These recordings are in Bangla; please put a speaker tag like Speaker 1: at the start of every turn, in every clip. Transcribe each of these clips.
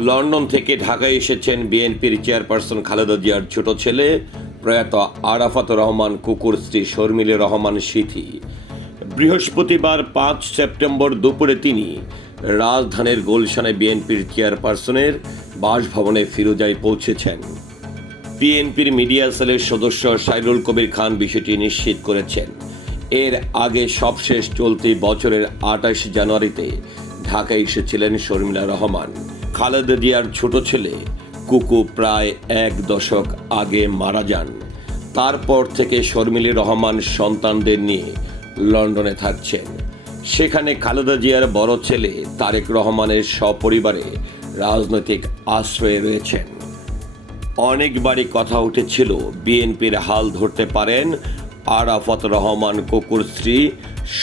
Speaker 1: লন্ডন থেকে ঢাকায় এসেছেন বিএনপির চেয়ারপারসন খালেদা জিয়ার ছোট ছেলে, প্রয়াত আরাফাত রহমান কুকুর স্ত্রী শর্মিলে রহমান সিথি। বৃহস্পতিবার পাঁচ সেপ্টেম্বর দুপুরে তিনি রাজধানীর গুলশানে বিএনপির চেয়ারপারসনের বাসভবনে ফিরোজায় পৌঁছেছেন। বিএনপির মিডিয়া সেলের সদস্য সাইরুল কবির খান বিষয়টি নিশ্চিত করেছেন। এর আগে সবশেষ চলতি বছরের আঠাশ জানুয়ারিতে ঢাকায় এসেছিলেন শর্মিলা রহমান। খালেদা জিয়ার ছোট ছেলে কুকু প্রায় এক দশক আগে মারা যান। তারপর থেকে শর্মিলী রহমান সন্তানদের নিয়ে লন্ডনে থাকছেন। সেখানে খালেদা জিয়ার বড় ছেলে তারেক রহমানের সপরিবারে রাজনৈতিক আশ্রয়ে রয়েছেন। অনেকবারই কথা উঠেছিল, বিএনপির হাল ধরতে পারেন আরাফত রহমান কুকুর স্ত্রী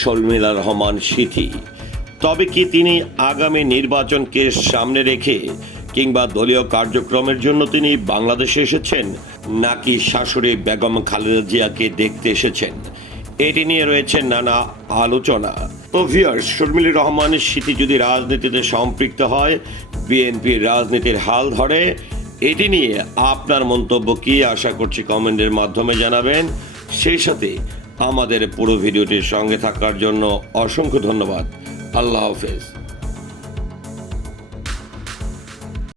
Speaker 1: শর্মিলা রহমান সিথি। তবে কি তিনি আগামী নির্বাচনকে সামনে রেখে কিংবা দলীয় কার্যক্রমের জন্য তিনি বাংলাদেশে এসেছেন, নাকি শাশুড়ি বেগম খালেদা জিয়াকে দেখতে এসেছেন? এটি নিয়ে রয়েছে নানা আলোচনা। তো ভিউয়ার্স শর্মিলী রহমানের স্মৃতি যদি রাজনীতিতে সম্পৃক্ত হয় বিএনপির রাজনীতির হাল ধরে, এটি নিয়ে আপনার মন্তব্য কি আশা করছি কমেন্টের মাধ্যমে জানাবেন। সেই সাথে আমাদের পুরো ভিডিওটির সঙ্গে থাকার জন্য অসংখ্য ধন্যবাদ। আল্লাহ হাফেজ